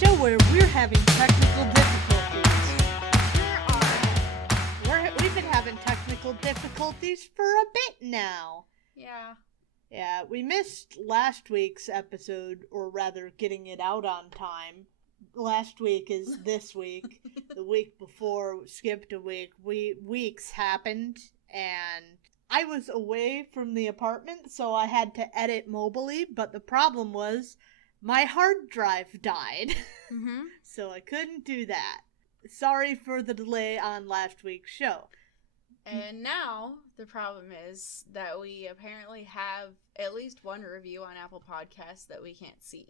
show where we're having technical difficulties. We've been having technical difficulties for a bit now. Yeah. Yeah, we missed last week's episode, or rather getting it out on time. Last week is this week. The week before skipped a week. Weeks happened, and I was away from the apartment, so I had to edit mobily, but the problem was my hard drive died. Mm-hmm. So I couldn't do that. Sorry for the delay on last week's show. And now the problem is that we apparently have at least one review on Apple Podcasts that we can't see.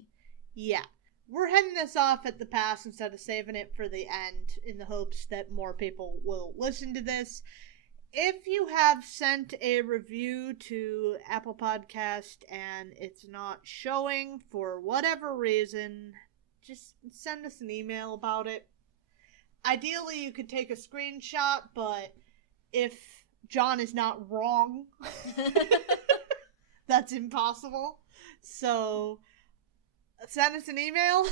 Yeah. We're heading this off at the pass instead of saving it for the end in the hopes that more people will listen to this. If you have sent a review to Apple Podcast and it's not showing for whatever reason, just send us an email about it. Ideally, you could take a screenshot, but if John is not wrong, that's impossible. So, send us an email,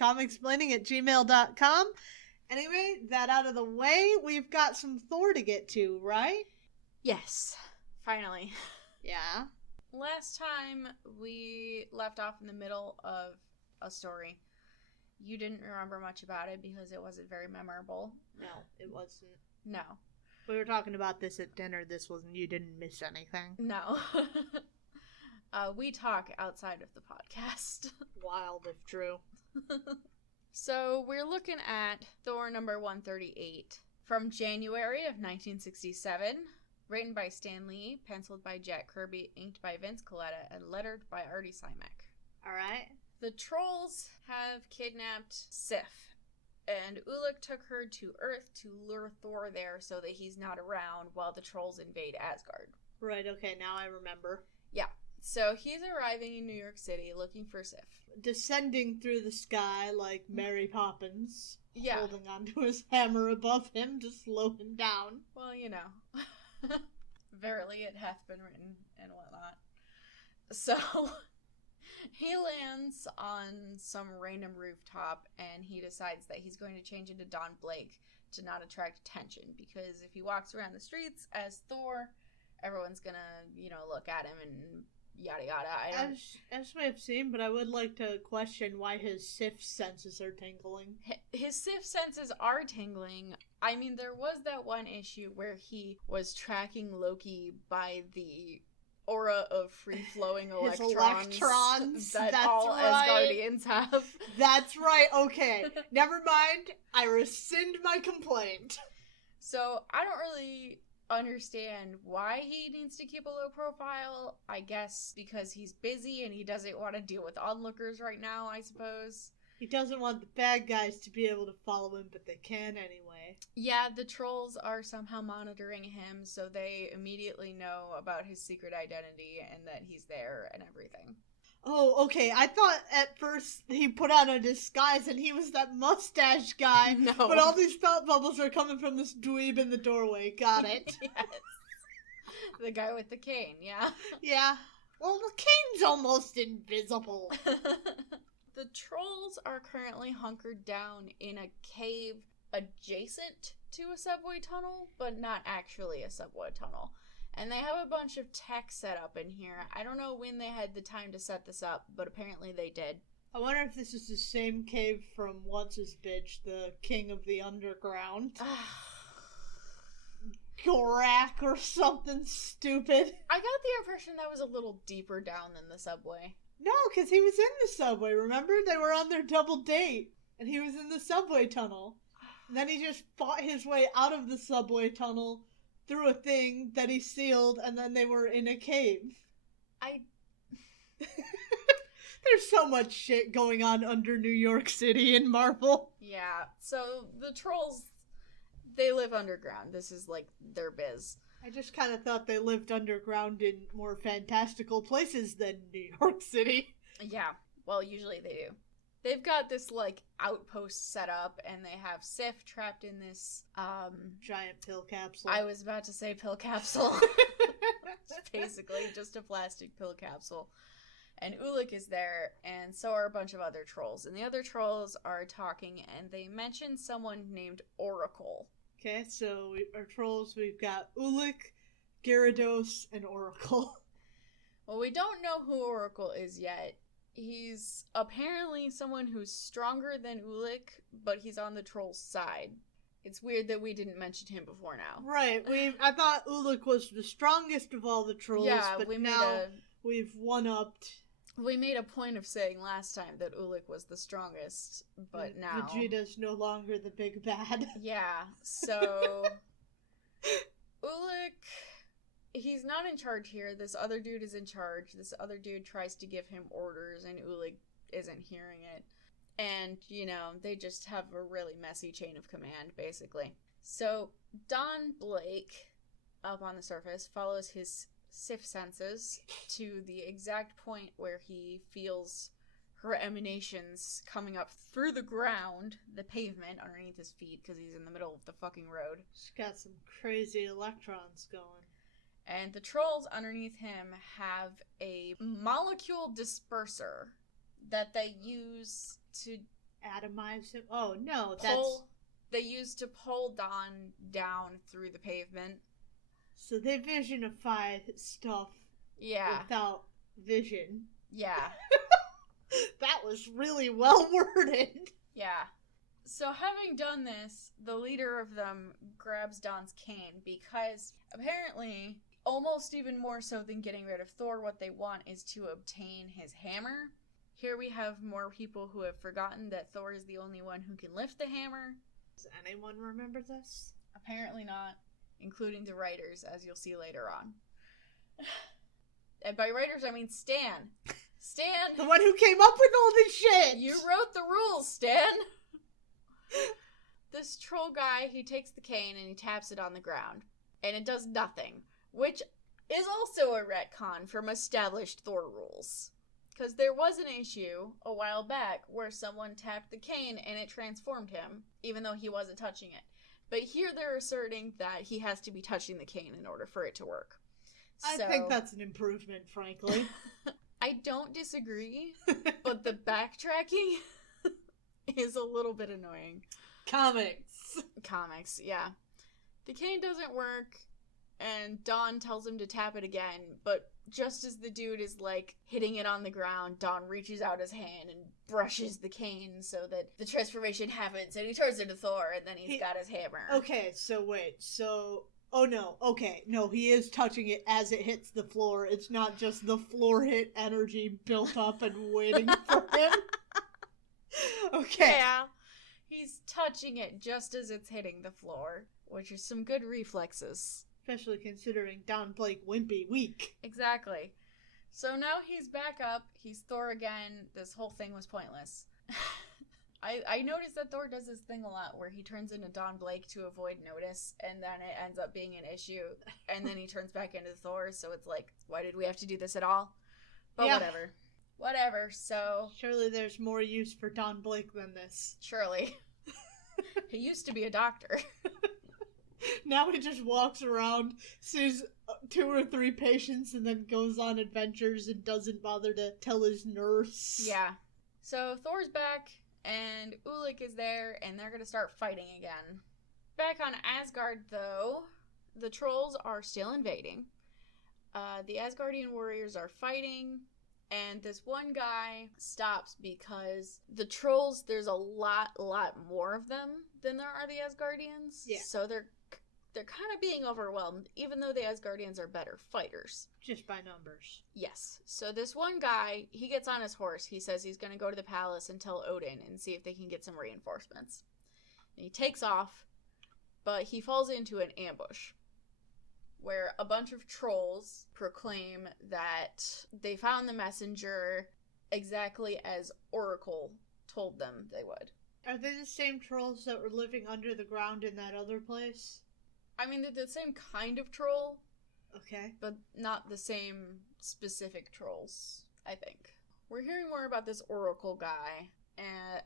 comicsplaining@gmail.com. Anyway, that out of the way, we've got some Thor to get to, right? Yes. Finally. Yeah. Last time we left off in the middle of a story. You didn't remember much about it because it wasn't very memorable. No, it wasn't. No. We were talking about this at dinner. This wasn't, you didn't miss anything. No. We talk outside of the podcast. Wild if true. So we're looking at Thor number 138 from January of 1967, written by Stan Lee, penciled by Jack Kirby, inked by Vince Colletta, and lettered by Artie Simek. Alright. The trolls have kidnapped Sif, and Ulik took her to Earth to lure Thor there so that he's not around while the trolls invade Asgard. Right, okay, now I remember. Yeah, so he's arriving in New York City looking for Sif. Descending through the sky like Mary Poppins, Yeah. holding onto his hammer above him to slow him down. Well, you know. Verily it hath been written and whatnot. So, he lands on some random rooftop and he decides that he's going to change into Don Blake to not attract attention, because if he walks around the streets as Thor, everyone's gonna, look at him and yada yada. As we have seen, but I would like to question why his Sif senses are tingling. His Sif senses are tingling. I mean, there was that one issue where he was tracking Loki by the aura of free-flowing electrons that that's all right. Asgardians have. That's right, okay. Never mind, I rescind my complaint. So, I don't really understand why he needs to keep a low profile. I guess because he's busy and he doesn't want to deal with onlookers right now, I suppose. He doesn't want the bad guys to be able to follow him, but they can anyway. Yeah, the trolls are somehow monitoring him, so they immediately know about his secret identity and that he's there and everything. Oh, okay. I thought at first he put on a disguise and he was that mustache guy. No. But all these thought bubbles are coming from this dweeb in the doorway. Got it. Yes. The guy with the cane, yeah. Yeah. Well, the cane's almost invisible. The trolls are currently hunkered down in a cave adjacent to a subway tunnel, but not actually a subway tunnel. And they have a bunch of tech set up in here. I don't know when they had the time to set this up, but apparently they did. I wonder if this is the same cave from What's-His-Bitch, the king of the underground. Gorak or something stupid. I got the impression that was a little deeper down than the subway. No, because he was in the subway, remember? They were on their double date, and he was in the subway tunnel. And then he just fought his way out of the subway tunnel through a thing that he sealed, and then they were in a cave. There's so much shit going on under New York City in Marvel. Yeah, so the trolls, they live underground. This is like their biz. I just kind of thought they lived underground in more fantastical places than New York City. Yeah, well, usually they do. They've got this, outpost set up, and they have Sif trapped in this, giant pill capsule. I was about to say pill capsule. It's basically just a plastic pill capsule. And Ulik is there, and so are a bunch of other trolls. And the other trolls are talking, and they mention someone named Oracle. Okay, so our trolls, we've got Ulik, Gyarados, and Oracle. Well, we don't know who Oracle is yet. He's apparently someone who's stronger than Ulik, but he's on the troll's side. It's weird that we didn't mention him before now. Right, I thought Ulik was the strongest of all the trolls, but we've one-upped. We made a point of saying last time that Ulik was the strongest, but now... Vegeta's no longer the big bad. Yeah, so... Ulik... He's not in charge here. This other dude is in charge. This other dude tries to give him orders, and Ulik isn't hearing it. And, they just have a really messy chain of command, basically. So, Don Blake, up on the surface, follows his Sif senses to the exact point where he feels her emanations coming up through the ground, the pavement underneath his feet, because he's in the middle of the fucking road. She's got some crazy electrons going. And the trolls underneath him have a molecule disperser that they use to atomize him. Oh no, they use to pull Don down through the pavement. So they visionified stuff. Yeah. Without vision. Yeah. That was really well worded. Yeah. So having done this, the leader of them grabs Don's cane because apparently, almost even more so than getting rid of Thor, what they want is to obtain his hammer. Here we have more people who have forgotten that Thor is the only one who can lift the hammer. Does anyone remember this? Apparently not, including the writers, as you'll see later on. And by writers, I mean Stan. Stan! The one who came up with all this shit! You wrote the rules, Stan! This troll guy, he takes the cane and he taps it on the ground. And it does nothing. Which is also a retcon from established Thor rules. Because there was an issue a while back where someone tapped the cane and it transformed him, even though he wasn't touching it. But here they're asserting that he has to be touching the cane in order for it to work. I think that's an improvement, frankly. I don't disagree, but the backtracking is a little bit annoying. Comics, yeah. The cane doesn't work, and Don tells him to tap it again, but just as the dude is, hitting it on the ground, Don reaches out his hand and brushes the cane so that the transformation happens, and he turns into Thor, and then he's got his hammer. Okay, so wait, oh no, okay, no, he is touching it as it hits the floor. It's not just the floor hit energy built up and waiting for him. Okay. Yeah, he's touching it just as it's hitting the floor, which is some good reflexes. Especially considering Don Blake wimpy weak. Exactly. So now he's back up, he's Thor again, this whole thing was pointless. I noticed that Thor does this thing a lot where he turns into Don Blake to avoid notice, and then it ends up being an issue, and then he turns back into Thor, so it's why did we have to do this at all? But yeah. Whatever, so... Surely there's more use for Don Blake than this. Surely. He used to be a doctor. Now he just walks around, sees 2 or 3 patients, and then goes on adventures and doesn't bother to tell his nurse. Yeah. So Thor's back, and Ulik is there, and they're gonna start fighting again. Back on Asgard, though, the trolls are still invading. The Asgardian warriors are fighting, and this one guy stops because the trolls, there's a lot more of them than there are the Asgardians. Yeah. So they're kind of being overwhelmed, even though the Asgardians are better fighters. Just by numbers. Yes. So this one guy, he gets on his horse. He says he's going to go to the palace and tell Odin and see if they can get some reinforcements. And he takes off, but he falls into an ambush where a bunch of trolls proclaim that they found the messenger exactly as Oracle told them they would. Are they the same trolls that were living under the ground in that other place? I mean, they're the same kind of troll. Okay. But not the same specific trolls, I think. We're hearing more about this Oracle guy,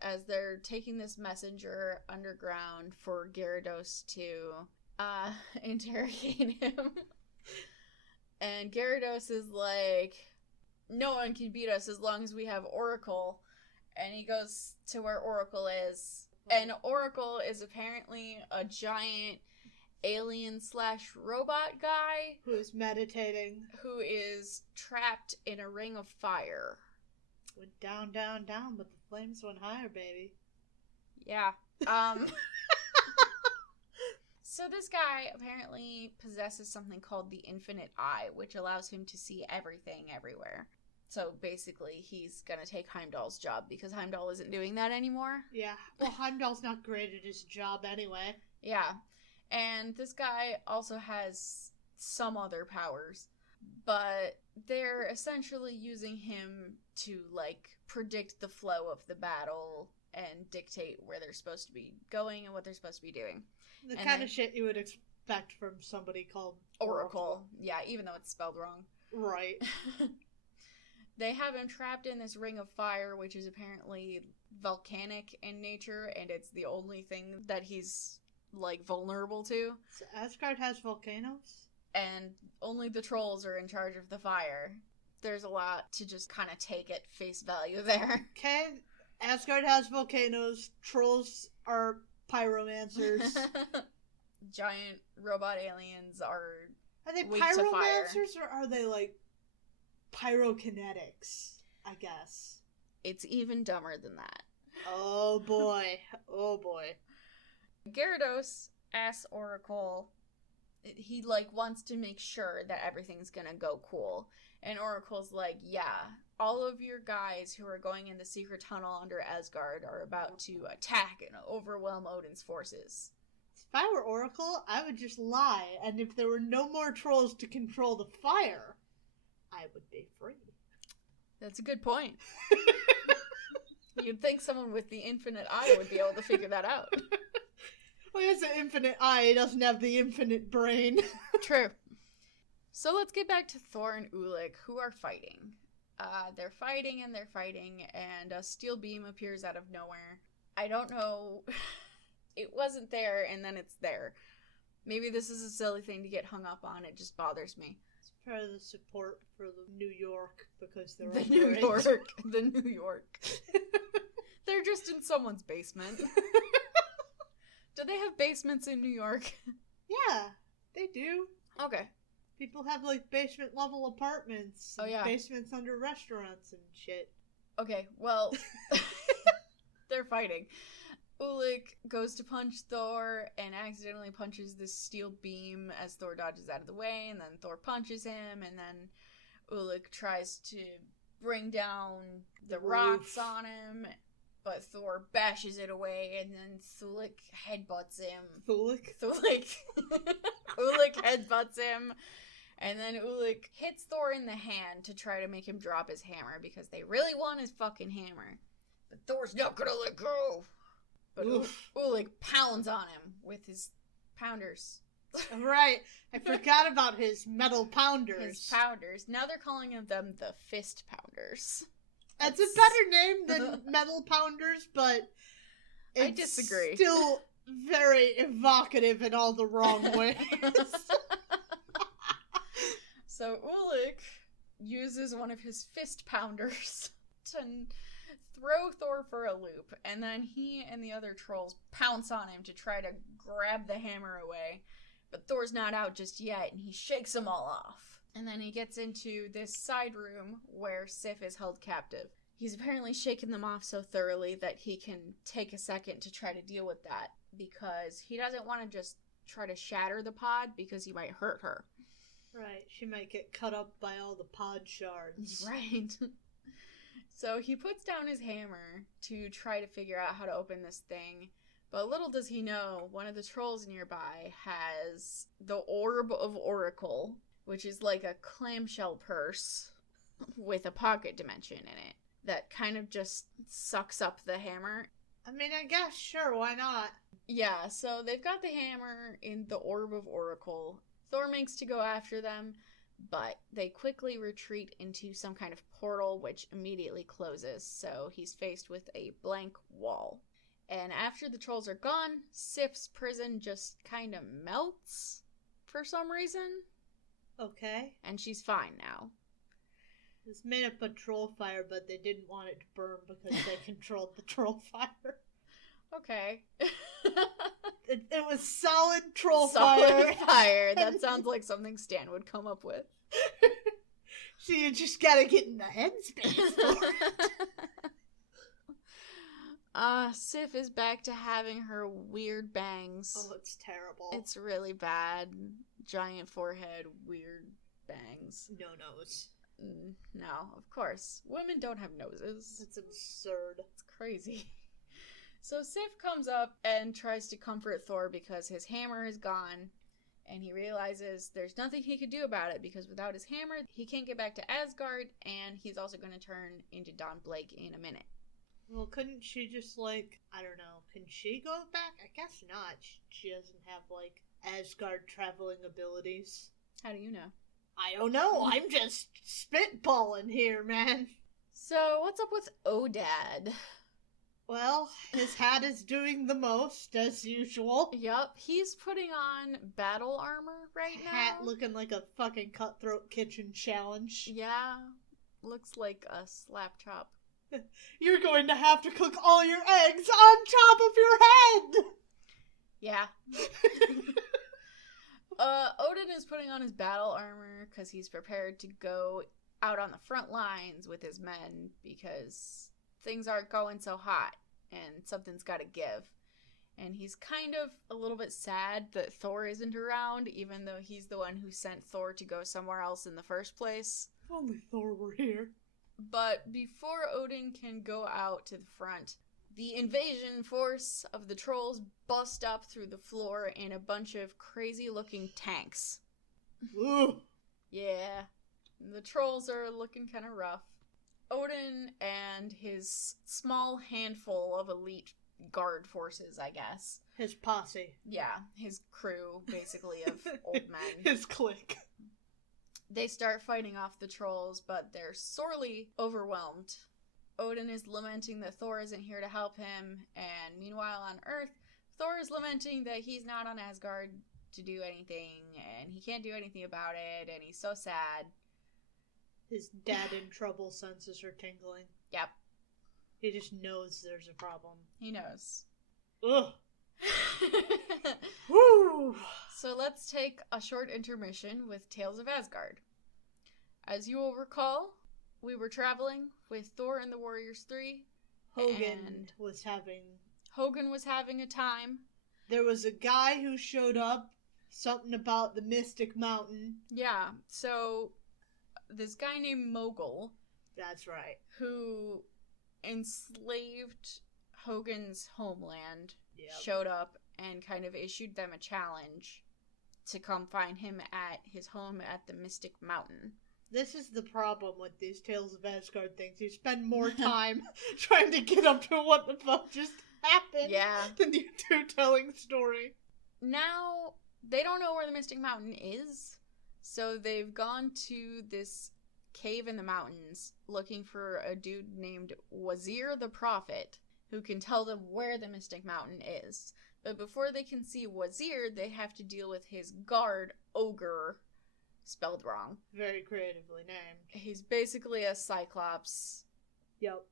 as they're taking this messenger underground for Gyarados to interrogate him. And Gyarados is like, no one can beat us as long as we have Oracle. And he goes to where Oracle is. And Oracle is apparently a giant alien/robot guy. Who is meditating. Who is trapped in a ring of fire. Went down, down, down, but the flames went higher, baby. Yeah. So this guy apparently possesses something called the Infinite Eye, which allows him to see everything everywhere. So basically, he's gonna take Heimdall's job because Heimdall isn't doing that anymore. Yeah. Well, Heimdall's not great at his job anyway. Yeah. And this guy also has some other powers, but they're essentially using him to, like, predict the flow of the battle and dictate where they're supposed to be going and what they're supposed to be doing. The kind of shit you would expect from somebody called Oracle. Yeah, even though it's spelled wrong. Right. They have him trapped in this ring of fire, which is apparently volcanic in nature, and it's the only thing that he's, like, vulnerable to. So Asgard has volcanoes? And only the trolls are in charge of the fire. There's a lot to just kind of take at face value there. Okay, Asgard has volcanoes, trolls are pyromancers. Giant robot aliens are they weak to fire. pyromancers, or are they, like, pyrokinetics, I guess? It's even dumber than that. Oh boy. Oh boy. Gyarados asks Oracle, he, like, wants to make sure that everything's gonna go cool. And Oracle's like, yeah, all of your guys who are going in the secret tunnel under Asgard are about to attack and overwhelm Odin's forces. If I were Oracle, I would just lie, and if there were no more trolls to control the fire, I would be free. That's a good point. You'd think someone with the Infinite Eye would be able to figure that out. Well, he has an infinite eye, he doesn't have the infinite brain. True. So let's get back to Thor and Ulik, who are fighting. They're fighting, and a steel beam appears out of nowhere. I don't know. It wasn't there, and then it's there. Maybe this is a silly thing to get hung up on. It just bothers me. It's part of the support for the New York, because they're The New York. They're just in someone's basement. Do they have basements in New York? Yeah, they do. Okay. People have, like, basement level apartments. And basements under restaurants and shit. Okay, well, they're fighting. Ulik goes to punch Thor and accidentally punches this steel beam as Thor dodges out of the way, and then Thor punches him, and then Ulik tries to bring down the rocks on him, but Thor bashes it away, and then Ulik headbutts him. Ulik headbutts him, and then Ulik hits Thor in the hand to try to make him drop his hammer, because they really want his fucking hammer. But Thor's not gonna let go. But Ulik pounds on him with his pounders. Right. I forgot about his metal pounders. His pounders. Now they're calling them the fist pounders. That's a better name than metal pounders, but I disagree. Still very evocative in all the wrong ways. So Ulik uses one of his fist pounders to throw Thor for a loop, and then he and the other trolls pounce on him to try to grab the hammer away, but Thor's not out just yet, and he shakes them all off. And then he gets into this side room where Sif is held captive. He's apparently shaken them off so thoroughly that he can take a second to try to deal with that, because he doesn't want to just try to shatter the pod, because he might hurt her. Right, she might get cut up by all the pod shards. Right. So he puts down his hammer to try to figure out how to open this thing, but little does he know, one of the trolls nearby has the Orb of Oracle, which is like a clamshell purse with a pocket dimension in it that kind of just sucks up the hammer. I mean, I guess, sure, why not? Yeah, so they've got the hammer in the Orb of Oracle. Thor makes to go after them, but they quickly retreat into some kind of portal, which immediately closes, so he's faced with a blank wall. And after the trolls are gone, Sif's prison just kind of melts for some reason. Okay. And she's fine now. It was made up of troll fire, but they didn't want it to burn because they controlled the troll fire. Okay. It was solid troll Solid fire. That sounds like something Stan would come up with. So you just gotta get in the headspace for it. Sif is back to having her weird bangs. Oh, it's terrible. It's really bad. Giant forehead, weird bangs. No nose. No, of course. Women don't have noses. It's absurd. It's crazy. So Sif comes up and tries to comfort Thor because his hammer is gone, and he realizes there's nothing he could do about it because without his hammer, he can't get back to Asgard, and he's also going to turn into Don Blake in a minute. Well, couldn't she just, like, I don't know, can she go back? I guess not. She doesn't have, like, Asgard traveling abilities. How do you know? I don't know. I'm just spitballing here, man. So, what's up with Odad? Well, his hat is doing the most, as usual. Yup, he's putting on battle armor right now. Hat looking like a fucking Cutthroat Kitchen challenge. Yeah, looks like a slap chop. You're going to have to cook all your eggs on top of your head! Yeah. Odin is putting on his battle armor because he's prepared to go out on the front lines with his men because things aren't going so hot and something's got to give. And he's kind of a little bit sad that Thor isn't around, even though he's the one who sent Thor to go somewhere else in the first place. If only Thor were here. But before Odin can go out to the front, the invasion force of the trolls bust up through the floor in a bunch of crazy-looking tanks. Ooh. Yeah, the trolls are looking kind of rough. Odin and his small handful of elite guard forces, I guess. His posse. Yeah, his crew, basically, of old men. His clique. They start fighting off the trolls, but they're sorely overwhelmed. Odin is lamenting that Thor isn't here to help him, and meanwhile on Earth, Thor is lamenting that he's not on Asgard to do anything, and he can't do anything about it, and he's so sad. His dad in trouble senses are tingling. Yep. He just knows there's a problem. He knows. Ugh. Woo! So let's take a short intermission with Tales of Asgard. As you will recall, we were traveling with Thor and the Warriors 3. Hogan was having a time. There was a guy who showed up, something about the Mystic Mountain. Yeah, so this guy named Mogul. That's right. Who enslaved Hogan's homeland, yep. Showed up and kind of issued them a challenge to come find him at his home at the Mystic Mountain. This is the problem with these Tales of Asgard things. You spend more time trying to get up to what the fuck just happened than you do telling story. Now, they don't know where the Mystic Mountain is, so they've gone to this cave in the mountains looking for a dude named Wazir the Prophet who can tell them where the Mystic Mountain is. But before they can see Wazir, they have to deal with his guard, Ogre, spelled wrong. Very creatively named. He's basically a Cyclops. Yep.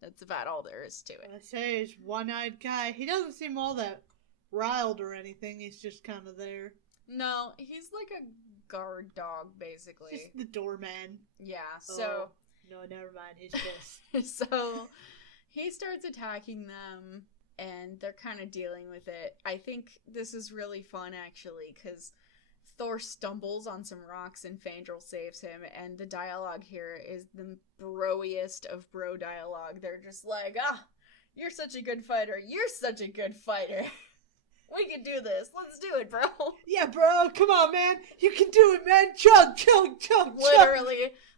That's about all there is to it. I say he's one-eyed guy. He doesn't seem all that riled or anything. He's just kind of there. No, he's like a guard dog, basically. Just the doorman. Yeah, so... Oh, no, never mind. He's just... So, he starts attacking them, and they're kind of dealing with it. I think this is really fun, actually, because Thor stumbles on some rocks and Fandral saves him, and the dialogue here is the broiest of bro dialogue. They're just like, you're such a good fighter. You're such a good fighter. We can do this. Let's do it, bro. Yeah, bro. Come on, man. You can do it, man. Chug, chug, chug,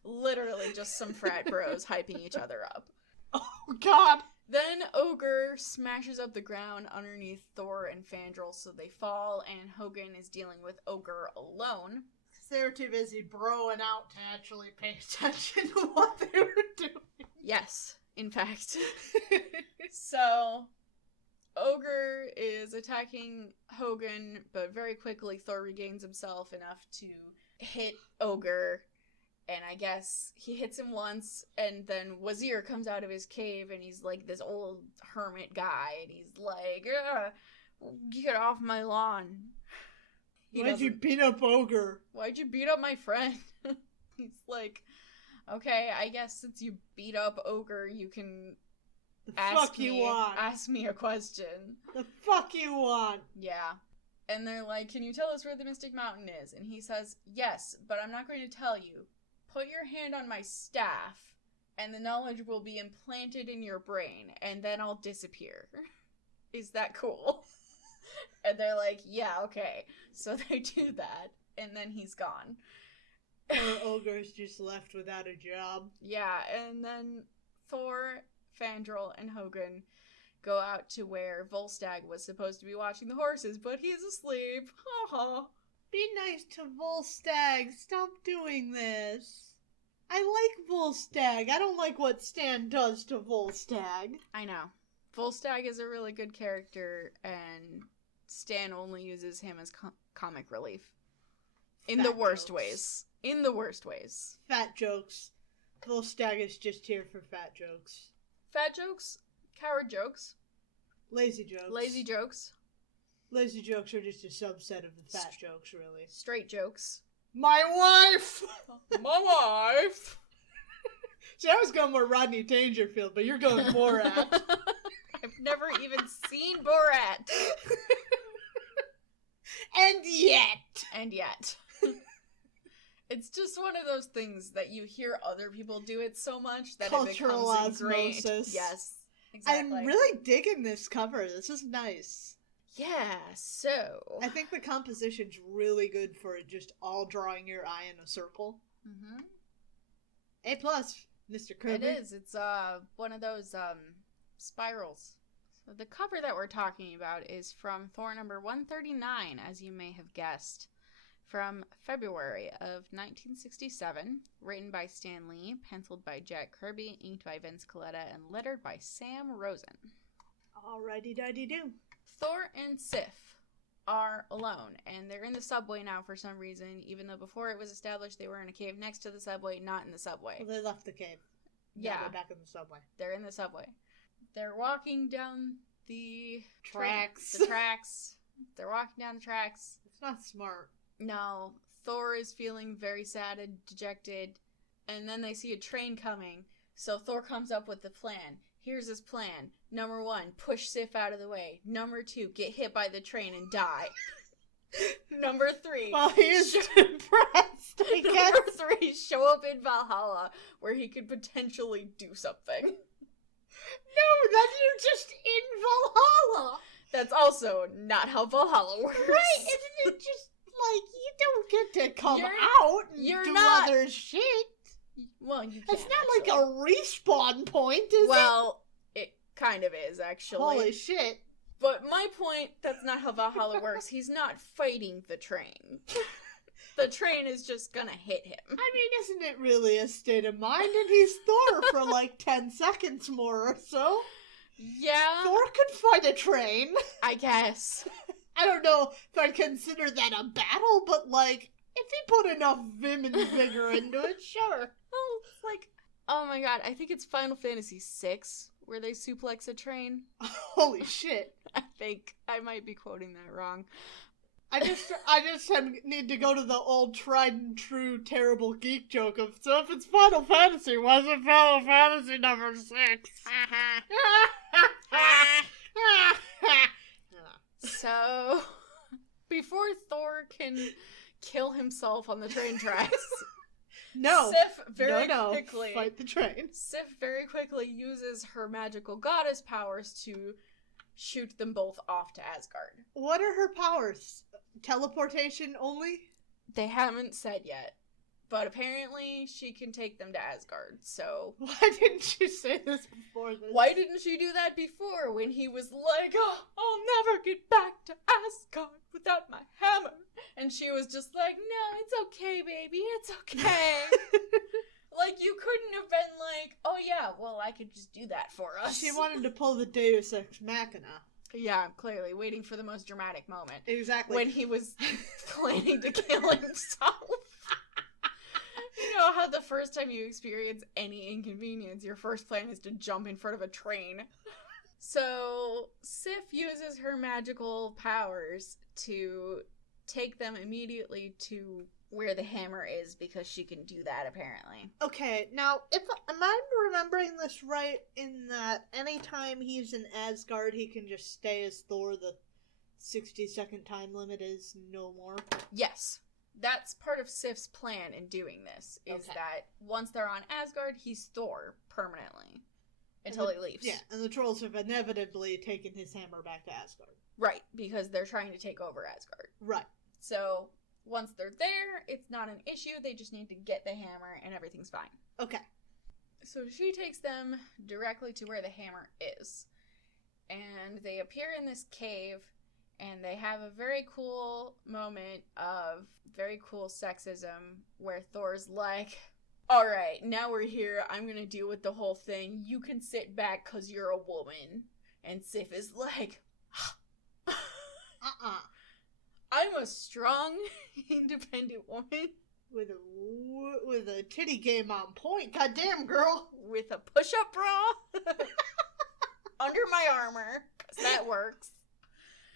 Literally just some frat bros hyping each other up. Oh, God. Then Ogre smashes up the ground underneath Thor and Fandral, so they fall, and Hogan is dealing with Ogre alone. They were too busy broing out to actually pay attention to what they were doing. Yes, in fact. So, Ogre is attacking Hogan, but very quickly Thor regains himself enough to hit Ogre, And I guess he hits him once, and then Wazir comes out of his cave, and he's like this old hermit guy, and he's like, get off my lawn. Why'd you beat up Ogre? Why'd you beat up my friend? He's like, okay, I guess since you beat up Ogre, you can ask me a question. The fuck you want? Yeah. And they're like, can you tell us where the Mystic Mountain is? And he says, yes, but I'm not going to tell you. Put your hand on my staff, and the knowledge will be implanted in your brain, and then I'll disappear. Is that cool? And they're like, yeah, okay. So they do that, and then he's gone. Poor Ogre's just left without a job. Yeah, and then Thor, Fandral, and Hogun go out to where Volstagg was supposed to be watching the horses, but he's asleep. Ha. Be nice to Volstagg. Stop doing this. I like Volstagg. I don't like what Stan does to Volstagg. I know. Volstagg is a really good character, and Stan only uses him as comic relief. In the worst ways. In the worst ways. Fat jokes. Volstagg is just here for fat jokes. Fat jokes? Coward jokes? Lazy jokes. Lazy jokes? Lazy jokes are just a subset of the fat jokes, really. Straight jokes. My wife! My wife! See, I was going more Rodney Dangerfield, but you're going Borat. I've never even seen Borat. And yet. It's just one of those things that you hear other people do it so much that cultural it becomes ingrained. osmosis. Yes, exactly. I'm really digging this cover. This is nice. Yeah, so I think the composition's really good for just all drawing your eye in a circle. Mm-hmm. A+, Mr. Kirby. It is. It's one of those spirals. So the cover that we're talking about is from Thor number 139, as you may have guessed, from February of 1967, written by Stan Lee, penciled by Jack Kirby, inked by Vince Colletta, and lettered by Sam Rosen. Alrighty-dighty-do. Thor and Sif are alone, and they're in the subway now for some reason, even though before it was established they were in a cave next to the subway, not in the subway. Well, they left the cave. Yeah. Now they're back in the subway. They're in the subway. They're walking down the tracks. They're walking down the tracks. It's not smart. No. Thor is feeling very sad and dejected, and then they see a train coming, so Thor comes up with the plan. Here's his plan. Number 1, push Sif out of the way. Number 2, get hit by the train and die. Number 3. Well, he is impressed, I guess. Number 3, show up in Valhalla, where he could potentially do something. No, then you're just in Valhalla. That's also not how Valhalla works. Right, isn't it just like, you don't get to come out and do other shit? Well, you can't. It's not like a respawn point, is it? Well, it kind of is, actually. Holy shit. But my point, that's not how Valhalla works. He's not fighting the train. The train is just gonna hit him. I mean, isn't it really a state of mind? And he's Thor for like 10 seconds more or so. Yeah. Thor could fight a train. I guess. I don't know if I'd consider that a battle, but like, if he put enough vim and vigor into it, sure. Oh, it's like, oh my god, I think it's Final Fantasy VI where they suplex a train. Holy shit. I think. I might be quoting that wrong. I just need to go to the old tried and true terrible geek joke of, so if it's Final Fantasy, why is it Final Fantasy number 6? So, before Thor can kill himself on the train tracks, Sif very quickly fight the train. Sif very quickly uses her magical goddess powers to shoot them both off to Asgard. What are her powers? Teleportation only? They haven't said yet. But apparently she can take them to Asgard, so... Why didn't you say this before this? Why didn't you do that before when he was like, oh, I'll never get back to Asgard without my hammer? And she was just like, no, it's okay, baby, it's okay. Like, you couldn't have been like, oh yeah, well, I could just do that for us. She wanted to pull the Deus Ex Machina. Yeah, clearly, waiting for the most dramatic moment. Exactly. When he was planning to kill himself. You know how the first time you experience any inconvenience, your first plan is to jump in front of a train? So, Sif uses her magical powers to take them immediately to where the hammer is, because she can do that, apparently. Okay, now, am I remembering this right in that anytime he's in Asgard, he can just stay as Thor, the 60-second time limit is no more? Yes. That's part of Sif's plan in doing this, is that once they're on Asgard, he's Thor permanently. Until he leaves. Yeah, and the trolls have inevitably taken his hammer back to Asgard. Right, because they're trying to take over Asgard. Right. So, once they're there, it's not an issue. They just need to get the hammer and everything's fine. Okay. So she takes them directly to where the hammer is. And they appear in this cave, and they have a very cool moment of very cool sexism where Thor's like, alright, now we're here. I'm gonna deal with the whole thing. You can sit back because you're a woman. And Sif is like, I'm a strong, independent woman. With a titty game on point. Goddamn, girl. With a push-up bra. Under my armor. 'Cause that works.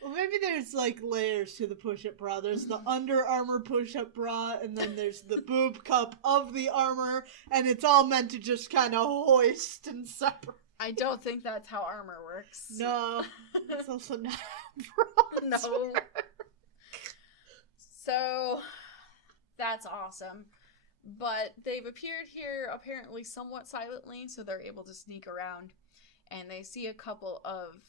Well, maybe there's, like, layers to the push-up bra. There's the Under Armour push-up bra, and then there's the boob cup of the armor, and it's all meant to just kind of hoist and separate. I don't think that's how armor works. No. It's also not No. So, that's awesome. But they've appeared here apparently somewhat silently, so they're able to sneak around. And they see a couple of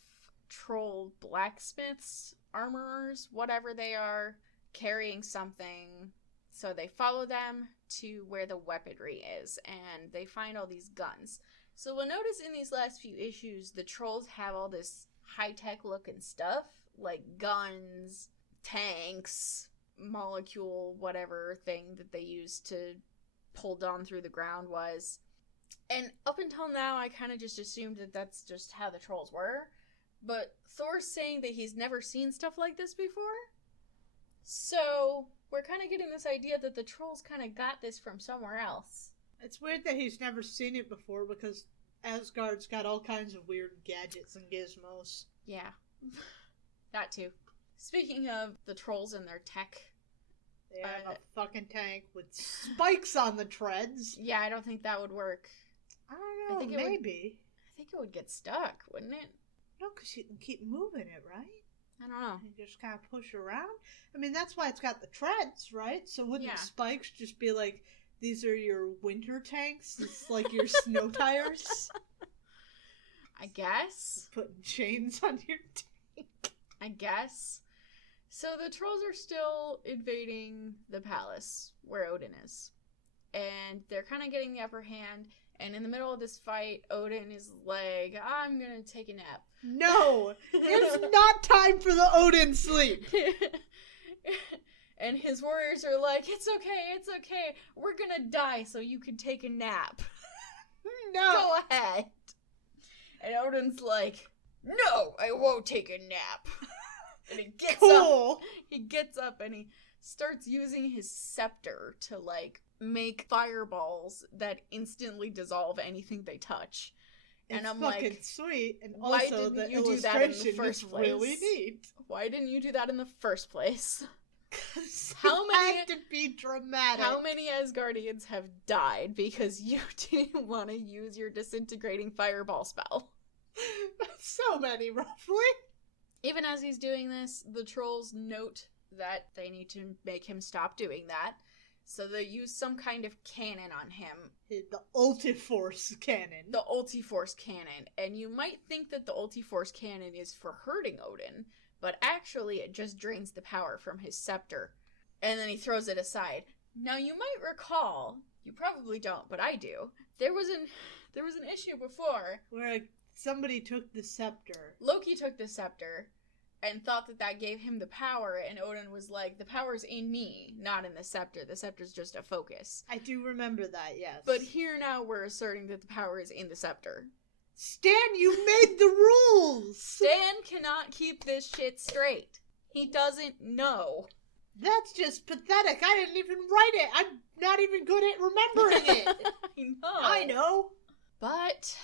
troll blacksmiths, armorers, whatever they are, carrying something. So they follow them to where the weaponry is, and they find all these guns. So we'll notice in these last few issues, the trolls have all this high-tech looking stuff, like guns, tanks, molecule whatever thing that they used to pull Dawn through the ground was. And up until now, I kind of just assumed that that's just how the trolls were. But Thor's saying that he's never seen stuff like this before. So we're kind of getting this idea that the trolls kind of got this from somewhere else. It's weird that he's never seen it before, because Asgard's got all kinds of weird gadgets and gizmos. Yeah. That too. Speaking of the trolls and their tech. They have a fucking tank with spikes on the treads. Yeah, I don't think that would work. I don't know, maybe. I think it would get stuck, wouldn't it? No, because you can keep moving it, right? I don't know. You just kind of push around. I mean, that's why it's got the treads, right? So wouldn't the spikes just be like, these are your winter tanks? It's like your snow tires? I guess. Putting chains on your tank. I guess. So the trolls are still invading the palace where Odin is. And they're kind of getting the upper hand. And in the middle of this fight, Odin is like, I'm gonna take a nap. No! It's not time for the Odin sleep! And his warriors are like, it's okay. We're gonna die so you can take a nap. No! Go ahead. And Odin's like, no, I won't take a nap. And he gets up. He gets up and he starts using his scepter to, like, make fireballs that instantly dissolve anything they touch. And I'm fucking like, sweet, and why also didn't the you do that in the illustration first is place? really neat. Why didn't you do that in the first place? How many had to be dramatic? How many Asgardians have died because you didn't want to use your disintegrating fireball spell? So many, roughly. Even as he's doing this, the trolls note that they need to make him stop doing that. So they use some kind of cannon on him. The Ultiforce cannon. The Ultiforce cannon. And you might think that the Ultiforce cannon is for hurting Odin, but actually it just drains the power from his scepter. And then he throws it aside. Now you might recall, you probably don't, but I do, there was an issue before where somebody took the scepter. Loki took the scepter and thought that gave him the power, and Odin was like, the power's in me, not in the scepter. The scepter's just a focus. I do remember that, yes. But here now we're asserting that the power is in the scepter. Stan, you made the rules! Stan cannot keep this shit straight. He doesn't know. That's just pathetic. I didn't even write it. I'm not even good at remembering it. I know. But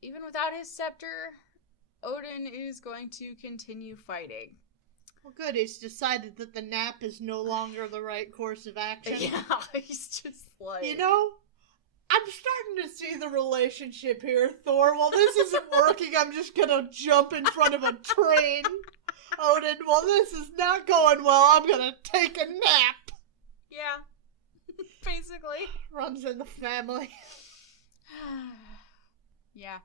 even without his scepter, Odin is going to continue fighting. Well, good. He's decided that the nap is no longer the right course of action. Yeah, he's just like... You know, I'm starting to see the relationship here, Thor. While this isn't working, I'm just gonna jump in front of a train. Odin, while this is not going well, I'm gonna take a nap. Yeah. Basically. Runs in the family. Yeah.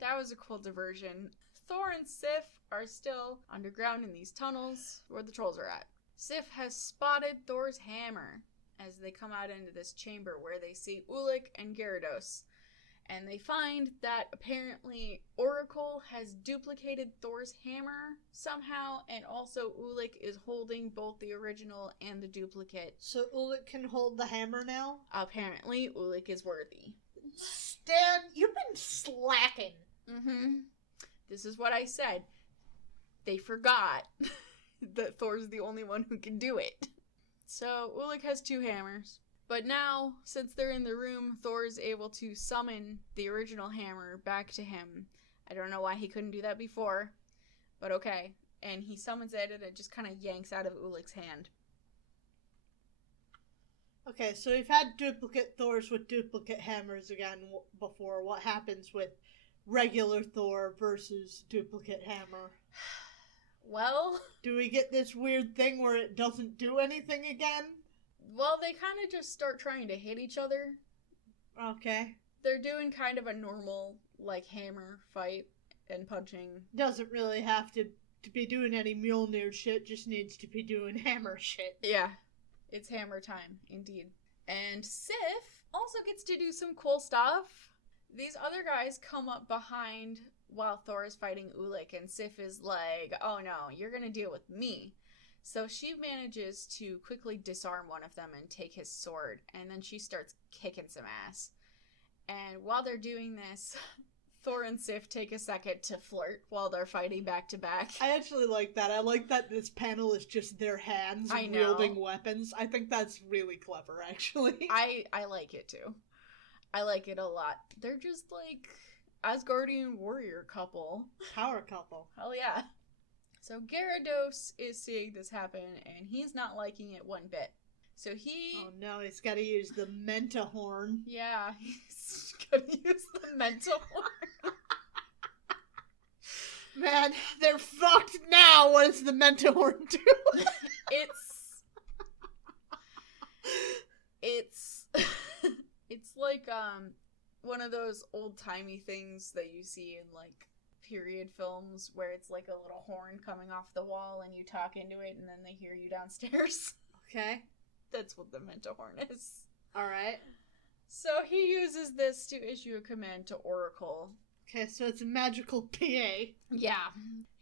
That was a cool diversion. Thor and Sif are still underground in these tunnels where the trolls are at. Sif has spotted Thor's hammer as they come out into this chamber where they see Ulik and Gyarados. And they find that apparently Oracle has duplicated Thor's hammer somehow, and also Ulik is holding both the original and the duplicate. So Ulik can hold the hammer now? Apparently, Ulik is worthy. Stan, you've been slacking. Mm-hmm. This is what I said. They forgot that Thor's the only one who can do it. So Ulik has 2 hammers. But now, since they're in the room, Thor is able to summon the original hammer back to him. I don't know why he couldn't do that before, but okay. And he summons it, and it just kind of yanks out of Ulik's hand. Okay, so we've had duplicate Thors with duplicate hammers again before. What happens with regular Thor versus duplicate hammer? Well... Do we get this weird thing where it doesn't do anything again? Well, they kind of just start trying to hit each other. Okay. They're doing kind of a normal, like, hammer fight and punching. Doesn't really have to be doing any Mjolnir shit, just needs to be doing hammer shit. Yeah. It's hammer time, indeed. And Sif also gets to do some cool stuff. These other guys come up behind while Thor is fighting Ulik, and Sif is like, oh no, you're gonna deal with me. So she manages to quickly disarm one of them and take his sword, and then she starts kicking some ass. And while they're doing this, Thor and Sif take a second to flirt while they're fighting back to back. I actually like that. I like that this panel is just their hands wielding weapons. I think that's really clever, actually. I like it too. I like it a lot. They're just like Asgardian warrior couple. Power couple. Hell yeah. So Gyarados is seeing this happen, and he's not liking it one bit. So he... Oh no, he's gotta use the Menta Horn. Yeah, he's gonna use the Menta Horn. Man, they're fucked now! What does the Menta Horn do? It's like, one of those old-timey things that you see in, like, period films where it's like a little horn coming off the wall and you talk into it and then they hear you downstairs. Okay. That's what the Menta Horn is. Alright. So he uses this to issue a command to Oracle. Okay, so it's a magical PA. Yeah.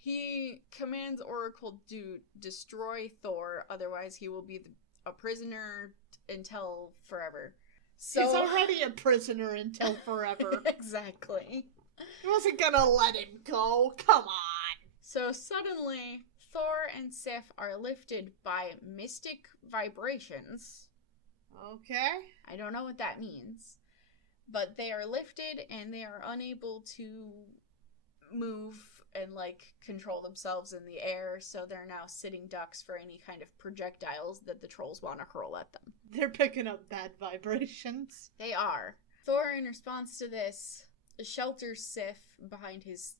He commands Oracle to destroy Thor, otherwise he will be a prisoner until forever. So... He's already a prisoner until forever. Exactly. He wasn't gonna let him go. Come on. So suddenly, Thor and Sif are lifted by mystic vibrations. Okay. I don't know what that means. But they are lifted and they are unable to move and, like, control themselves in the air. So they're now sitting ducks for any kind of projectiles that the trolls want to hurl at them. They're picking up bad vibrations. They are. Thor, in response to this, shelters Sif behind his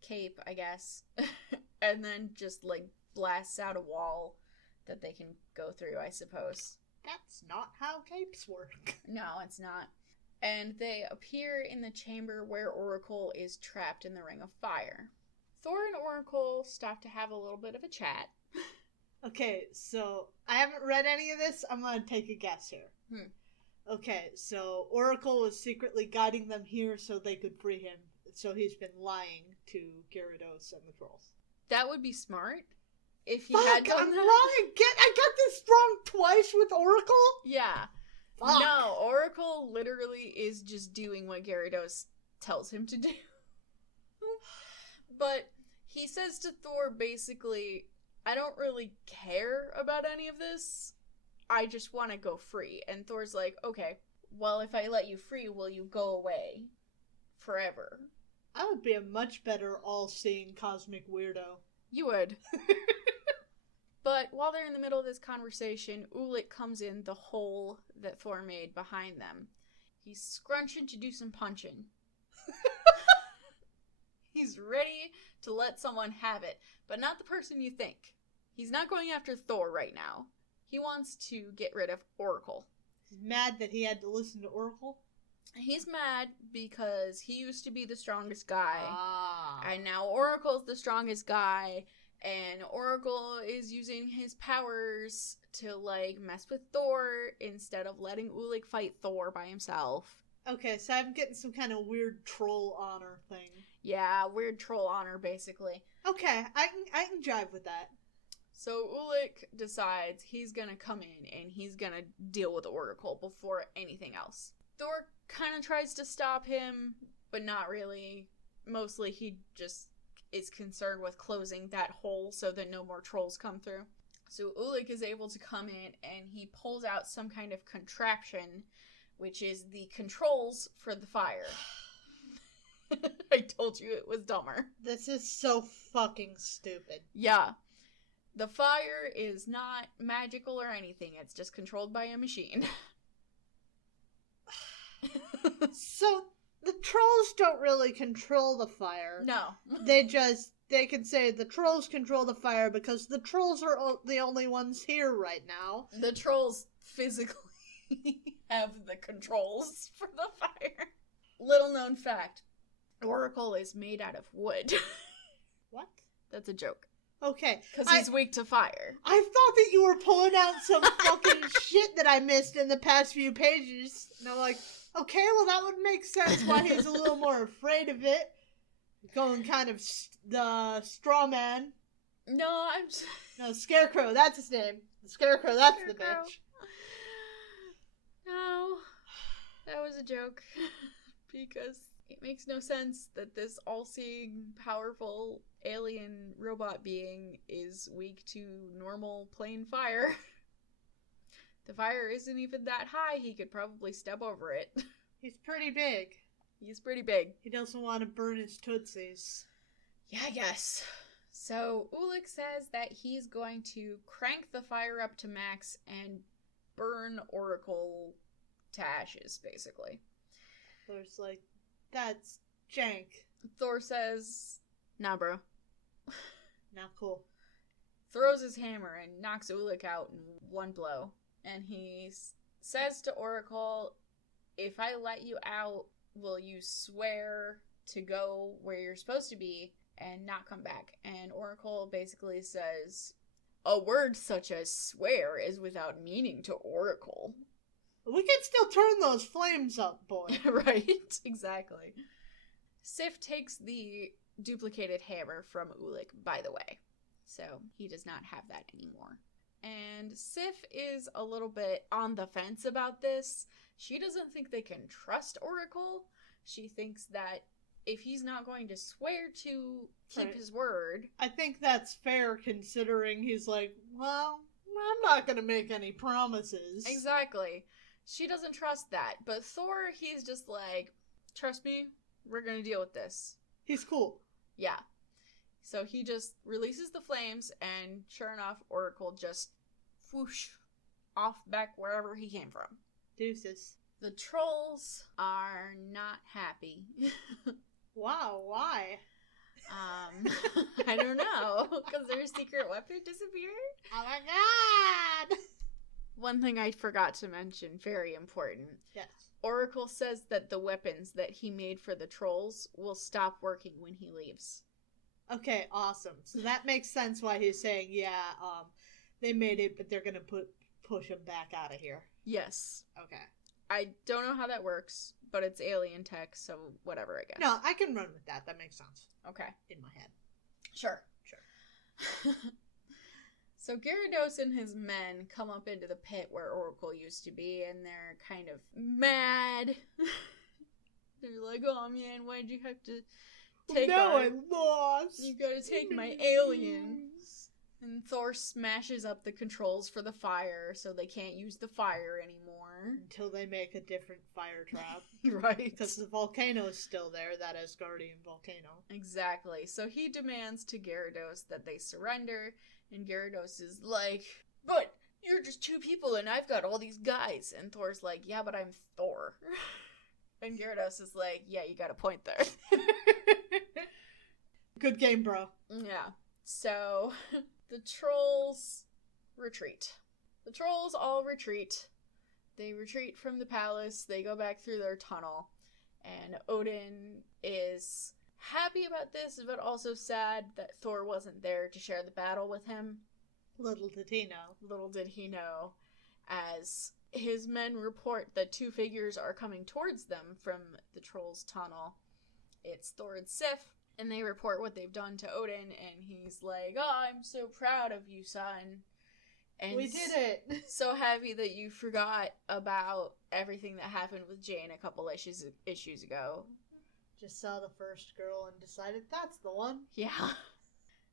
cape, I guess, and then just, like, blasts out a wall that they can go through, I suppose. That's not how capes work. No, it's not. And they appear in the chamber where Oracle is trapped in the Ring of Fire. Thor and Oracle stop to have a little bit of a chat. Okay, so I haven't read any of this. I'm gonna take a guess here. Okay, so Oracle was secretly guiding them here so they could free him. So he's been lying to Gyarados and the trolls. That would be smart. If he Fuck, had done I'm that. wrong again. I got this wrong twice with Oracle? Yeah. Fuck. No, Oracle literally is just doing what Gyarados tells him to do. But he says to Thor basically, I don't really care about any of this. I just want to go free. And Thor's like, okay, well, if I let you free, will you go away forever? I would be a much better all-seeing cosmic weirdo. You would. But while they're in the middle of this conversation, Ulik comes in the hole that Thor made behind them. He's scrunching to do some punching. He's ready to let someone have it, but not the person you think. He's not going after Thor right now. He wants to get rid of Oracle. He's mad that he had to listen to Oracle? He's mad because he used to be the strongest guy. Ah. And now Oracle's the strongest guy. And Oracle is using his powers to, like, mess with Thor instead of letting Ulik fight Thor by himself. Okay, so I'm getting some kind of weird troll honor thing. Yeah, weird troll honor, basically. Okay, I can jive with that. So Ulik decides he's gonna come in and he's gonna deal with Oracle before anything else. Thor kind of tries to stop him, but not really. Mostly he just is concerned with closing that hole so that no more trolls come through. So Ulik is able to come in and he pulls out some kind of contraption, which is the controls for the fire. I told you it was dumber. This is so fucking stupid. Yeah. The fire is not magical or anything. It's just controlled by a machine. So, the trolls don't really control the fire. No. They can say the trolls control the fire because the trolls are the only ones here right now. The trolls physically have the controls for the fire. Little known fact. Oracle is made out of wood. What? That's a joke. Okay. Because he's weak to fire. I thought that you were pulling out some fucking shit that I missed in the past few pages. And I'm like, okay, well that would make sense why he's a little more afraid of it. Going kind of the straw man. No, No, Scarecrow, that's his name. The Scarecrow, that's the bitch. No, that was a joke. Because it makes no sense that this all-seeing, powerful alien robot being is weak to normal plain fire. The fire isn't even that high. He could probably step over it. He's pretty big. He's pretty big. He doesn't want to burn his tootsies. Yeah, I guess. So Ulik says that he's going to crank the fire up to max and burn Oracle to ashes, basically. Thor's like, that's jank. Thor says, nah, bro. Not cool. Throws his hammer and knocks Ulik out in one blow. And he says to Oracle, if I let you out, will you swear to go where you're supposed to be and not come back? And Oracle basically says, a word such as swear is without meaning to Oracle. We can still turn those flames up, boy. Right? Exactly. Sif takes the duplicated hammer from Ulik, by the way. So he does not have that anymore. And Sif is a little bit on the fence about this. She doesn't think they can trust Oracle. She thinks that if he's not going to swear to keep his word... I think that's fair considering he's like, well, I'm not going to make any promises. Exactly. She doesn't trust that. But Thor, he's just like, trust me, we're going to deal with this. He's cool. Yeah. So he just releases the flames, and sure enough, Oracle just whoosh off back wherever he came from. Deuces. The trolls are not happy. Wow, why? I don't know. Because their secret weapon disappeared? Oh my god! One thing I forgot to mention, very important. Yes. Oracle says that the weapons that he made for the trolls will stop working when he leaves. Okay, awesome. So that makes sense why he's saying, yeah, they made it, but they're gonna push him back out of here. Yes. Okay. I don't know how that works, but it's alien tech, so whatever, I guess. No, I can run with that. That makes sense. Okay. In my head. Sure. So Gyarados and his men come up into the pit where Oracle used to be, and they're kind of mad. They're like, oh man, why'd you have to take I lost. You gotta take my aliens. And Thor smashes up the controls for the fire, so they can't use the fire anymore. Until they make a different fire trap. Right. Because the volcano is still there, that Asgardian volcano. Exactly. So he demands to Gyarados that they surrender, and Gyarados is like, but you're just two people and I've got all these guys. And Thor's like, yeah, but I'm Thor. And Gyarados is like, yeah, you got a point there. Good game, bro. Yeah. So the trolls retreat. The trolls all retreat. They retreat from the palace. They go back through their tunnel. And Odin is happy about this, but also sad that Thor wasn't there to share the battle with him. Little did he know. Little did he know, as his men report that two figures are coming towards them from the trolls' tunnel. It's Thor and Sif, and they report what they've done to Odin, and he's like, oh, I'm so proud of you, son. And We did it! so happy that you forgot about everything that happened with Jane a couple issues ago. Just saw the first girl and decided that's the one. Yeah.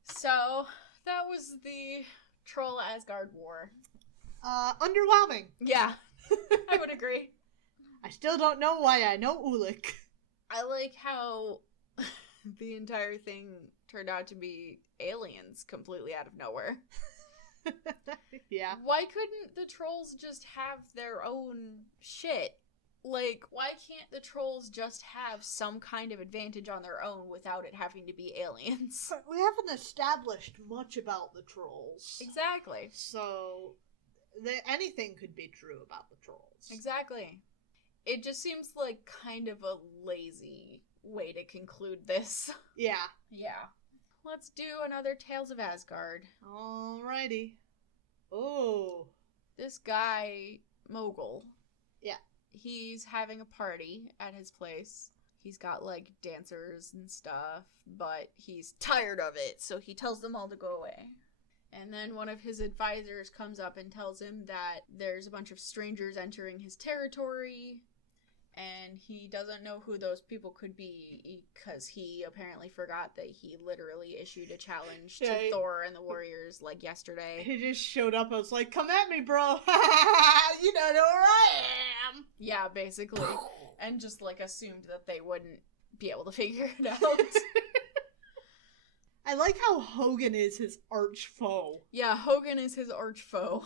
So, that was the Troll Asgard War. Underwhelming. Yeah, I would agree. I still don't know why I know Ulik. I like how the entire thing turned out to be aliens completely out of nowhere. Yeah. Why couldn't the trolls just have their own shit? Like, why can't the trolls just have some kind of advantage on their own without it having to be aliens? But we haven't established much about the trolls. Exactly. So, anything could be true about the trolls. Exactly. It just seems like kind of a lazy way to conclude this. Yeah. Yeah. Let's do another Tales of Asgard. Alrighty. Oh. This guy, Mogul. Yeah. He's having a party at his place. He's got, like, dancers and stuff, but he's tired of it, so he tells them all to go away. And then one of his advisors comes up and tells him that there's a bunch of strangers entering his territory, and he doesn't know who those people could be, because he apparently forgot that he literally issued a challenge to Thor and the Warriors, like, yesterday. He just showed up and was like, come at me, bro! You don't know where I am! Yeah, basically. And just, like, assumed that they wouldn't be able to figure it out. I like how Hogan is his arch foe. Yeah, Hogan is his arch foe.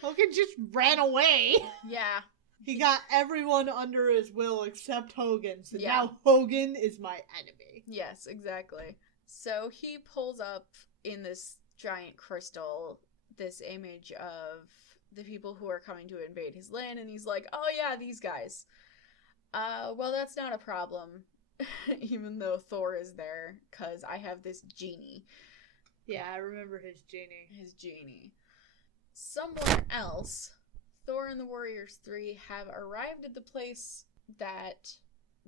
Hogan just ran away. Yeah. He got everyone under his will except Hogan, so Yeah. now Hogan is my enemy. Yes, exactly. So he pulls up in this giant crystal this image of the people who are coming to invade his land, and he's like, oh yeah, these guys. Well, that's not a problem. Even though Thor is there, because I have this genie. Yeah, I remember his genie. His genie. Somewhere else, Thor and the Warriors 3 have arrived at the place that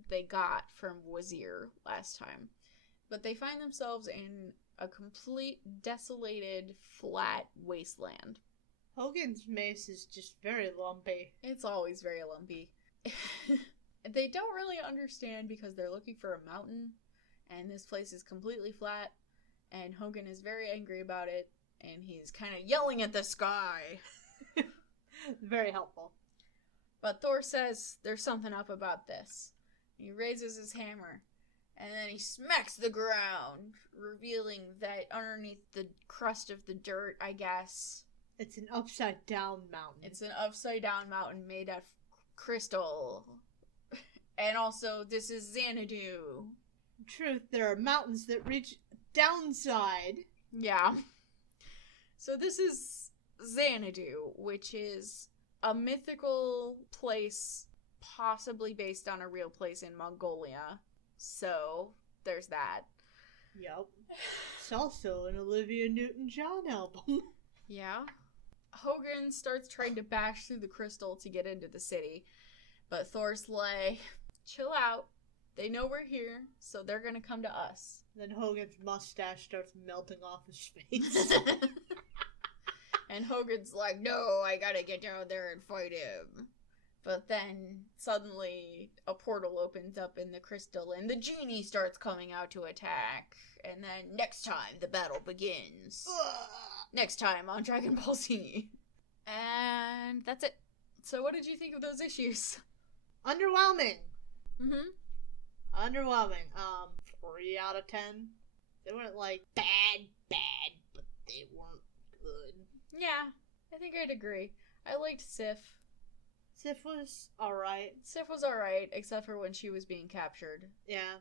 they got from Wazir last time. But they find themselves in a complete, desolated, flat wasteland. Hogan's mace is just very lumpy. It's always very lumpy. They don't really understand because they're looking for a mountain, and this place is completely flat, and Hogan is very angry about it, and he's kind of yelling at the sky. Very helpful. But Thor says there's something up about this. He raises his hammer, and then he smacks the ground, revealing that underneath the crust of the dirt, I guess, It's an upside-down mountain. it's an upside-down mountain made of crystal. And also, this is Xanadu. In truth, there are mountains that reach downside. Yeah. So this is Xanadu, which is a mythical place possibly based on a real place in Mongolia. So, there's that. Yup. It's also an Olivia Newton-John album. Yeah. Hogan starts trying to bash through the crystal to get into the city, but Thor's like, chill out. They know we're here, so they're gonna come to us. Then Hogan's mustache starts melting off his face. And Hogan's like, no, I gotta get down there and fight him. But then suddenly a portal opens up in the crystal and the genie starts coming out to attack. And then next time the battle begins. Next time on Dragon Ball Z. And that's it. So what did you think of those issues? Underwhelming. Mm-hmm. Underwhelming. 3 out of 10. They weren't like bad, but they weren't good. Yeah, I think I'd agree. I liked Sif. Sif was alright. Sif was alright, except for when she was being captured. Yeah.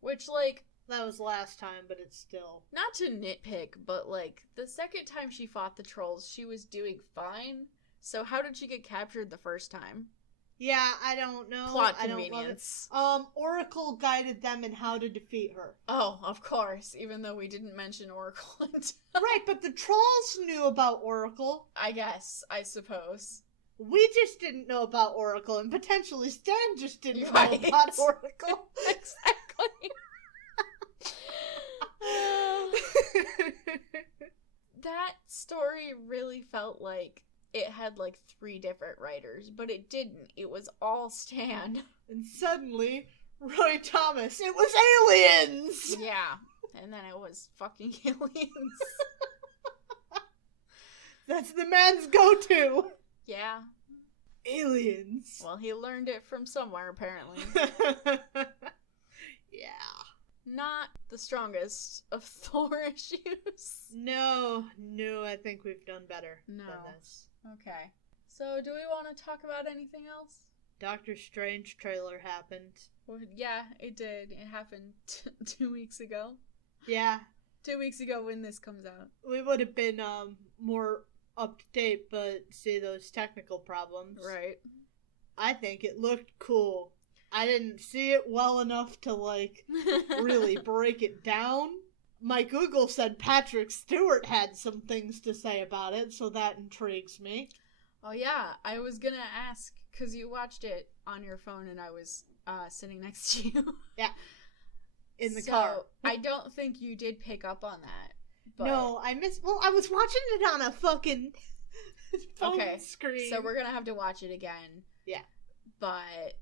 Which, like... That was last time, but it's still... Not to nitpick, but, like, the second time she fought the trolls, she was doing fine. So how did she get captured the first time? Yeah, I don't know. Plot convenience. Oracle guided them in how to defeat her. Oh, of course, even though we didn't mention Oracle until... Right, but the trolls knew about Oracle. I guess, I suppose. We just didn't know about Oracle, and potentially Stan just didn't Right. know about Oracle. Exactly. That story really felt like it had like 3 different writers, but it didn't. It was all Stan. And suddenly, Roy Thomas, it was aliens! Yeah, and then it was fucking aliens. That's the man's go-to! Yeah. Aliens. Well, he learned it from somewhere, apparently. Yeah. Not the strongest of Thor issues. No, I think we've done better than this. Okay. So, do we want to talk about anything else? Doctor Strange trailer happened. Well, yeah, it did. It happened 2 weeks ago. Yeah. 2 weeks ago when this comes out. We would have been more up to date, but see those technical problems. Right. I think it looked cool. I didn't see it well enough to, like, really break it down. My Google said Patrick Stewart had some things to say about it, so that intrigues me. Oh, yeah. I was gonna ask, because you watched it on your phone and I was sitting next to you. Yeah. In the car. I don't think you did pick up on that. But... No, I was watching it on a fucking phone screen. So we're gonna have to watch it again. Yeah. But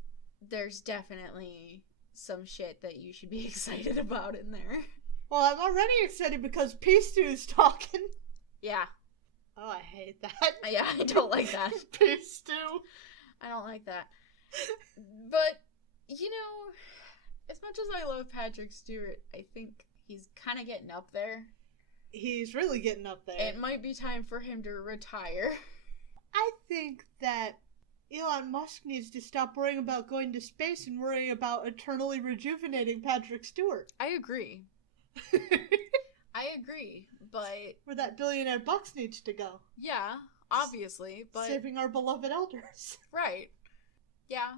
there's definitely some shit that you should be excited about in there. Well, I'm already excited because P-Stew's talking. Yeah. Oh, I hate that. Yeah, I don't like that. P-Stew. I don't like that. But, you know, as much as I love Patrick Stewart, I think he's kind of getting up there. He's really getting up there. It might be time for him to retire. I think that Elon Musk needs to stop worrying about going to space and worrying about eternally rejuvenating Patrick Stewart. I agree. I agree, but... Where that billionaire bucks needs to go. Yeah, obviously, but... Saving our beloved elders. Right. Yeah.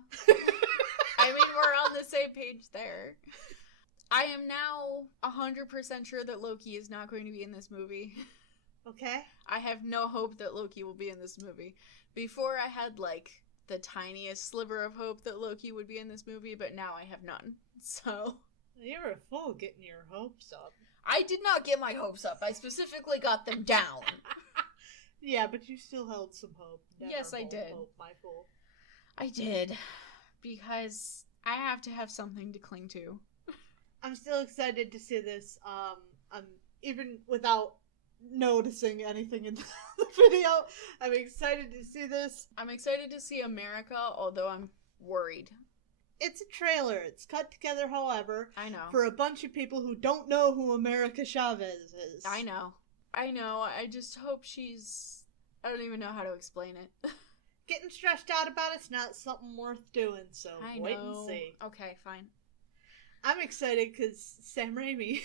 I mean, we're on the same page there. I am now 100% sure that Loki is not going to be in this movie. Okay. I have no hope that Loki will be in this movie. Before I had, like, the tiniest sliver of hope that Loki would be in this movie, but now I have none. So... You were a fool getting your hopes up. I did not get my hopes up. I specifically got them down. Yeah, but you still held some hope. Never Yes, I did. Hope, my fool. I did. Because I have to have something to cling to. I'm still excited to see this. I'm even without noticing anything in the video. I'm excited to see this. I'm excited to see America, although I'm worried. It's a trailer. It's cut together, however, I know. for a bunch of people who don't know who America Chavez is. I know. I just hope she's... I don't even know how to explain it. Getting stressed out about it's not something worth doing, so wait and see. Okay, fine. I'm excited because Sam Raimi.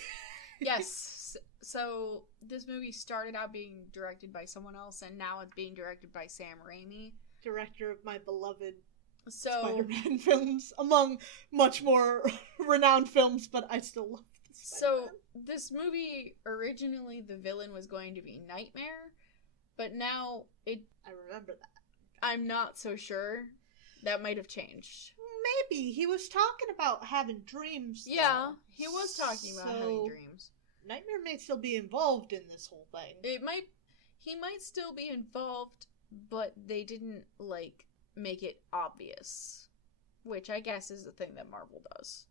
Yes. So this movie started out being directed by someone else, and now it's being directed by Sam Raimi. Director of my beloved So Spider-Man films, among much more renowned films, but I still love the Spider-Man. So this movie, originally the villain was going to be Nightmare, but now I remember that. I'm not so sure. That might have changed. Maybe. He was talking about having dreams, though. Yeah, he was talking about having dreams. Nightmare may still be involved in this whole thing. He might still be involved, but they didn't, like, make it obvious, which I guess is the thing that Marvel does.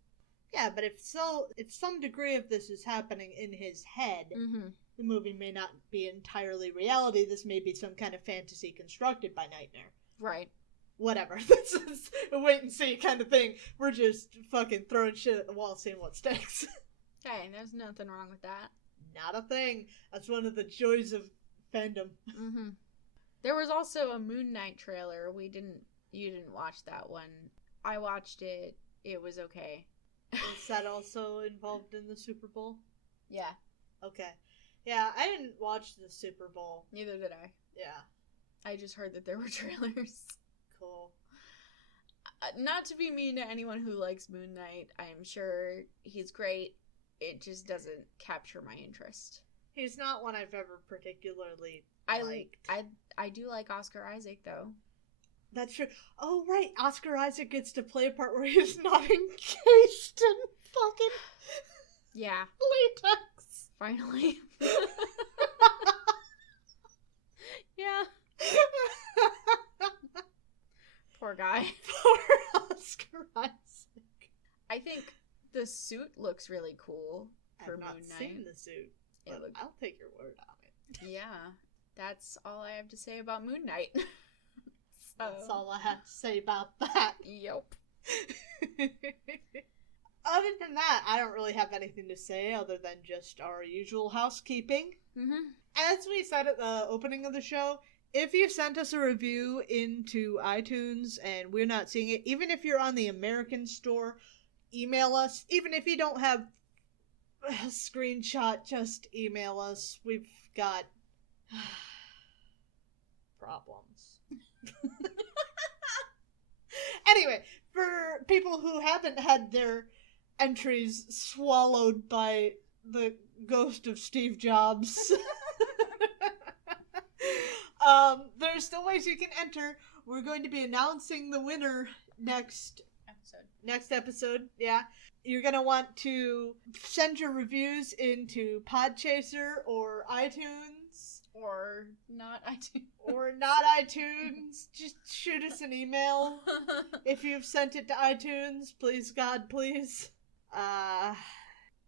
Yeah, but if some degree of this is happening in his head, the movie may not be entirely reality. This may be some kind of fantasy constructed by Nightmare. Right. Whatever. This is a wait and see kind of thing. We're just fucking throwing shit at the wall, seeing what sticks. Hey, there's nothing wrong with that. Not a thing. That's one of the joys of fandom. There was also a Moon Knight trailer. You didn't watch that one. I watched it. It was okay. Is that also involved in the Super Bowl? Yeah. Okay. Yeah, I didn't watch the Super Bowl. Neither did I. Yeah. I just heard that there were trailers. Cool. Not to be mean to anyone who likes Moon Knight. I'm sure he's great. It just doesn't capture my interest. He's not one I've ever particularly liked. I do like Oscar Isaac, though. That's true. Oh, right. Oscar Isaac gets to play a part where he's not encased in fucking latex. Finally. Yeah. Poor guy. Poor Oscar Isaac. I think the suit looks really cool for Moon Knight. I've not seen the suit, but I'll take your word on it. Yeah. That's all I have to say about Moon Knight. That's all I have to say about that. Yep. Other than that, I don't really have anything to say other than just our usual housekeeping. As we said at the opening of the show, if you sent us a review into iTunes and we're not seeing it, even if you're on the American store, email us. Even if you don't have a screenshot, just email us. We've got problems. Anyway, for people who haven't had their entries swallowed by the ghost of Steve Jobs, there's still ways you can enter. We're going to be announcing the winner next episode. Yeah. You're going to want to send your reviews into Podchaser or iTunes. Or not iTunes. Or not iTunes. Just shoot us an email. If you've sent it to iTunes, please, God, please.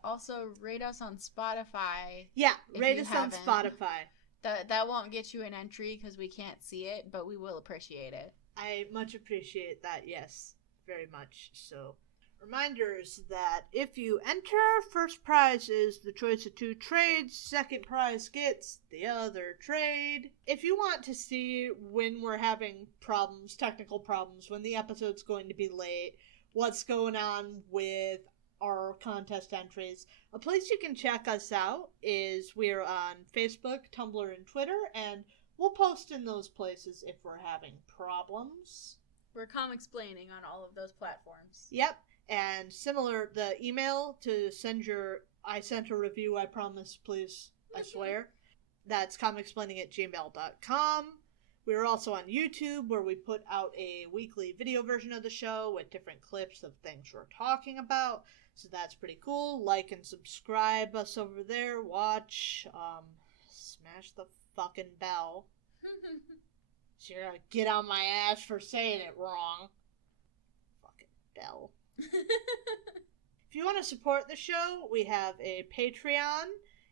Also, rate us on Spotify. Yeah, rate us on Spotify. That won't get you an entry because we can't see it, but we will appreciate it. I much appreciate that, yes. Very much so. Reminders that if you enter, first prize is the choice of 2 trades, second prize gets the other trade. If you want to see when we're having problems, technical problems, when the episode's going to be late, what's going on with our contest entries, a place you can check us out is we're on Facebook, Tumblr, and Twitter, and we'll post in those places if we're having problems. We're Comicsplaining on all of those platforms. Yep. And similar, the email to send your I sent a review, I promise, please, I swear. That's comicsplaining@gmail.com. We're also on YouTube, where we put out a weekly video version of the show with different clips of things we're talking about. So that's pretty cool. Like and subscribe us over there. Watch. Smash the fucking bell. So you're gonna get on my ass for saying it wrong. Fucking bell. If you want to support the show, we have a Patreon.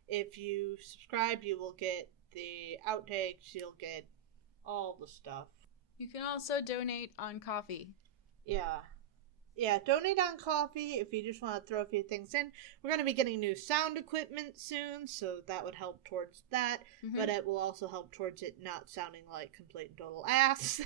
If you subscribe, you will get the outtakes, you'll get all the stuff. You can also donate on Coffee. Yeah, donate on Coffee if you just want to throw a few things in. We're going to be getting new sound equipment soon, so that would help towards that. But it will also help towards it not sounding like complete and total ass.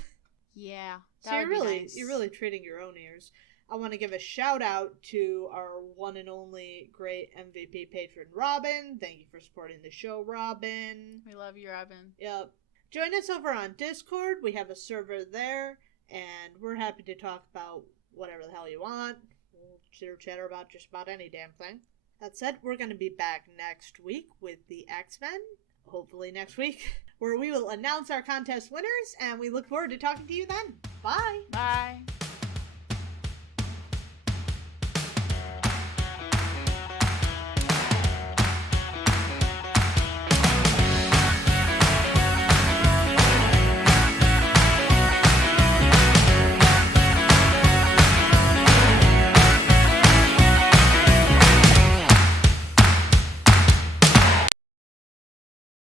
Yeah, so you're really treating your own ears. I want to give a shout out to our one and only great MVP patron, Robin. Thank you for supporting the show, Robin. We love you, Robin. Yep. Join us over on Discord. We have a server there, and we're happy to talk about whatever the hell you want. We'll chitter-chatter about just about any damn thing. That said, we're going to be back next week with the X-Men, hopefully next week, where we will announce our contest winners, and we look forward to talking to you then. Bye! Bye!